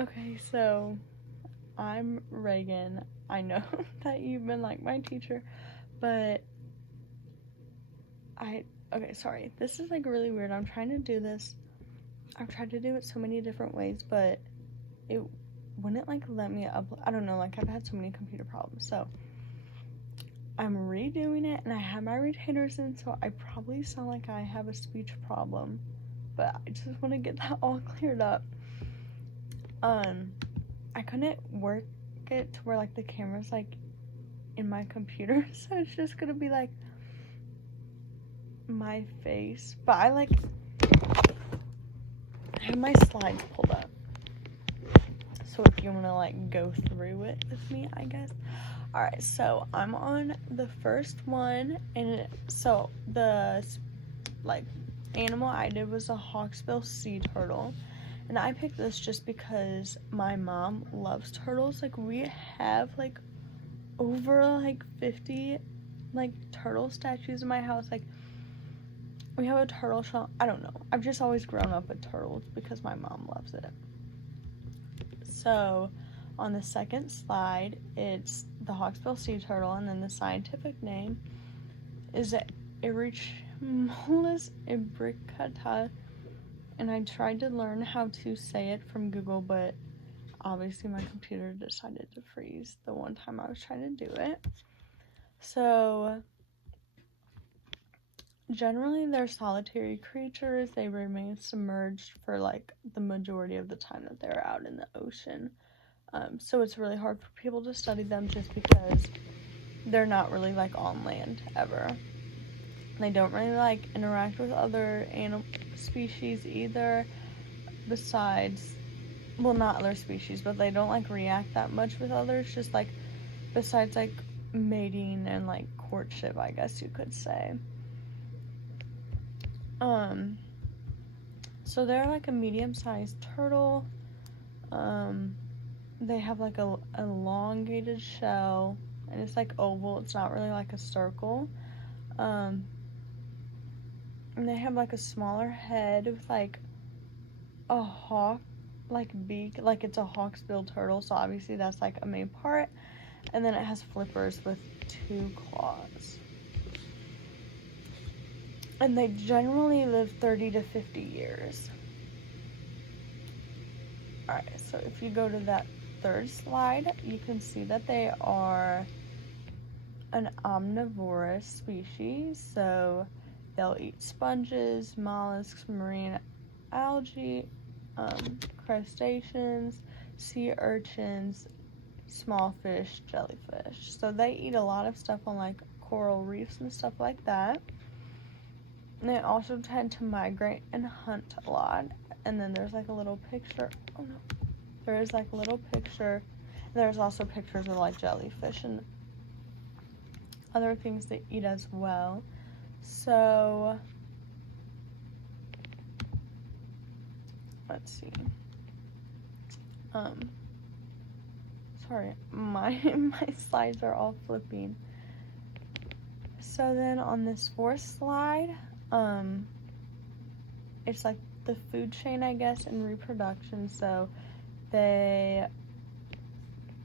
Okay, so I'm Reagan. I know that you've been like my teacher, but okay, sorry. This is like really weird. I'm trying to do this. I've tried to do it so many different ways, but it wouldn't like let me upload. I don't know, like I've had so many computer problems. So I'm redoing it and I have my retainers in, so I probably sound like I have a speech problem, but I just want to get that all cleared up. I couldn't work it to where like the camera's like in my computer, so it's just gonna be like my face, but I have my slides pulled up, so if you want to like go through it with me, I guess. All right, so I'm on the first one, and so the like animal I did was a hawksbill sea turtle, and I picked this just because my mom loves turtles. Like we have like over like 50 like turtle statues in my house. Like we have a turtle shop. I don't know. I've just always grown up with turtles because my mom loves it. So on the second slide, it's the hawksbill sea turtle, and then the scientific name is Erychromolus imbricata, and I tried to learn how to say it from Google, but obviously my computer decided to freeze the one time I was trying to do it. So generally they're solitary creatures. They remain submerged for like the majority of the time that they're out in the ocean. So it's really hard for people to study them just because they're not really like on land ever. They don't really like interact with other animal species either, besides, well, not other species, but they don't like react that much with others, just like besides like mating and like courtship, I guess you could say. So they're like a medium-sized turtle. They have like a elongated shell, and it's like oval. It's not really like a circle. And they have like a smaller head with like a hawk like beak, like it's a hawksbill turtle, so obviously that's like a main part. And then it has flippers with 2 claws. And they generally live 30 to 50 years. Alright, so if you go to that third slide, you can see that they are an omnivorous species. So they'll eat sponges, mollusks, marine algae, crustaceans, sea urchins, small fish, jellyfish. So they eat a lot of stuff on like coral reefs and stuff like that. And they also tend to migrate and hunt a lot. And then there's like a little picture. Oh no. There is like a little picture. There's also pictures of like jellyfish and other things they eat as well. So let's see. Sorry, my slides are all flipping. So then on this fourth slide, it's like the food chain, I guess, and reproduction. So they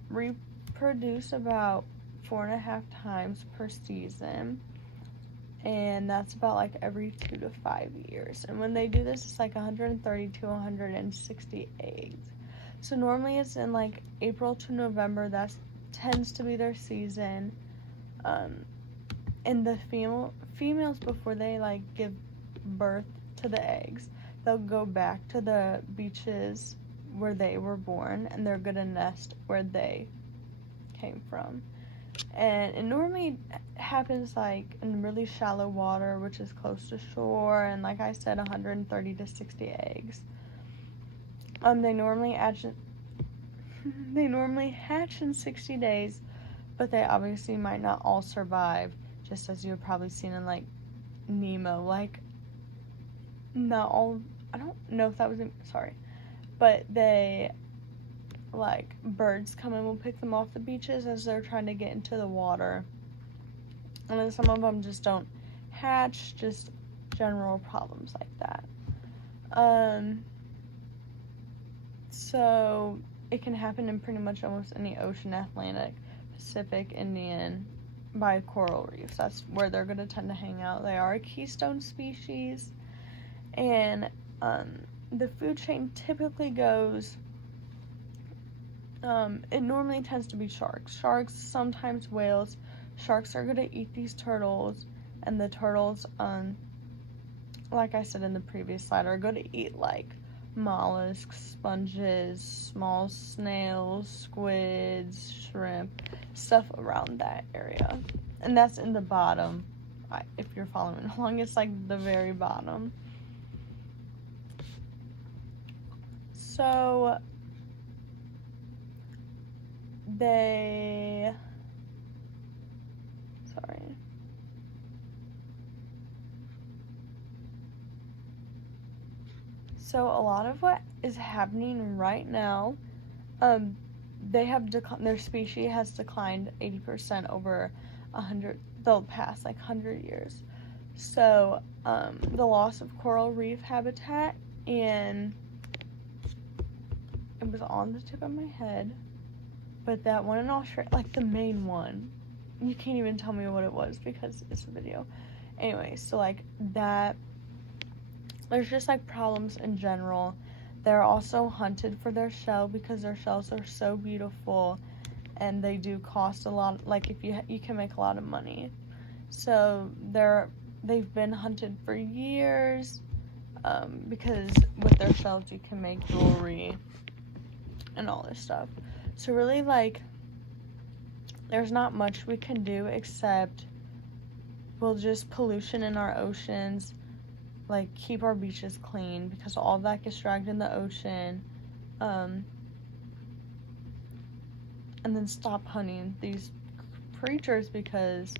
reproduce about 4.5 times per season, and that's about like every 2 to 5 years. And when they do this, it's like 130 to 160 eggs. So normally it's in like April to November. That tends to be their season. And the females, before they like give birth to the eggs, they'll go back to the beaches where they were born, and they're gonna nest where they came from. And it normally happens like in really shallow water, which is close to shore, and like I said, 130 to 60 eggs. They normally hatch in 60 days, but they obviously might not all survive, just as you've probably seen in like Nemo. Like not all, I don't know if that was but they, like, birds come and will pick them off the beaches as they're trying to get into the water. And then some of them just don't hatch, just general problems like that. So it can happen in pretty much almost any ocean, Atlantic, Pacific, Indian, by coral reefs. That's where they're going to tend to hang out. They are a keystone species, and the food chain typically goes, it normally tends to be sharks, sometimes whales. Sharks are going to eat these turtles, and the turtles, like I said in the previous slide, are going to eat like mollusks, sponges, small snails, squids, shrimp, stuff around that area. And that's in the bottom. If you're following along, it's like the very bottom. So So a lot of what is happening right now, their species has declined 80% over the past 100 years. So the loss of coral reef habitat, and it was on the tip of my head, but that one in Australia, like the main one, you can't even tell me what it was because it's a video. Anyway, so like that, there's just like problems in general. They're also hunted for their shell because their shells are so beautiful, and they do cost a lot. Like if you can make a lot of money. So they've been hunted for years, because with their shells you can make jewelry and all this stuff. So really, like, there's not much we can do except just pollution in our oceans, like keep our beaches clean because all that gets dragged in the ocean, and then stop hunting these creatures because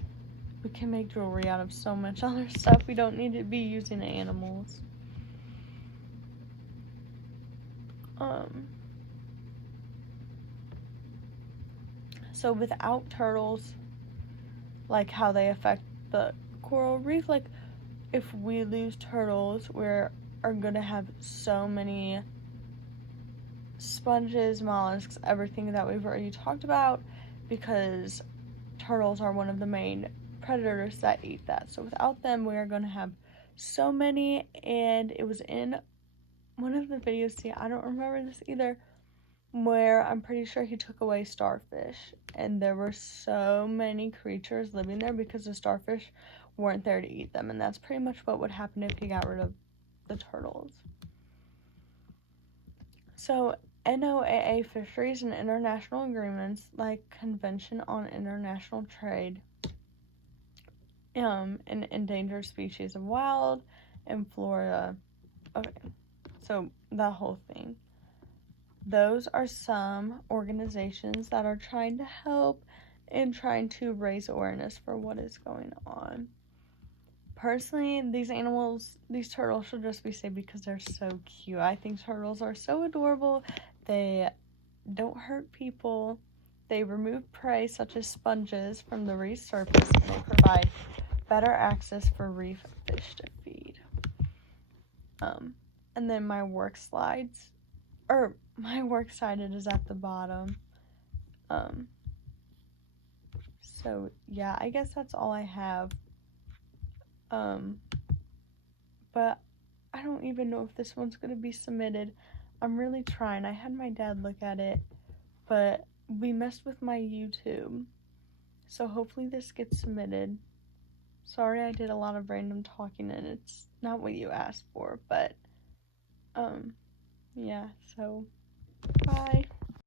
we can make jewelry out of so much other stuff. We don't need to be using animals. So without turtles, like how they affect the coral reef, like if we lose turtles, we are gonna have so many sponges, mollusks, everything that we've already talked about, because turtles are one of the main predators that eat that. So without them, we are gonna have so many. And it was in one of the videos, I don't remember this either, where I'm pretty sure he took away starfish, and there were so many creatures living there because the starfish weren't there to eat them, and that's pretty much what would happen if he got rid of the turtles. So NOAA fisheries and international agreements like Convention on International Trade, and endangered species of wild in Florida. Okay, so that whole thing. Those are some organizations that are trying to help and trying to raise awareness for what is going on. Personally, these turtles should just be saved because they're so cute. I think turtles are so adorable. They don't hurt people. They remove prey such as sponges from the reef surface, and they provide better access for reef fish to feed. And then my works cited is at the bottom. So yeah, I guess that's all I have. But I don't even know if this one's gonna be submitted. I'm really trying. I had my dad look at it, but we messed with my YouTube. So hopefully this gets submitted. Sorry I did a lot of random talking and it's not what you asked for, but yeah, so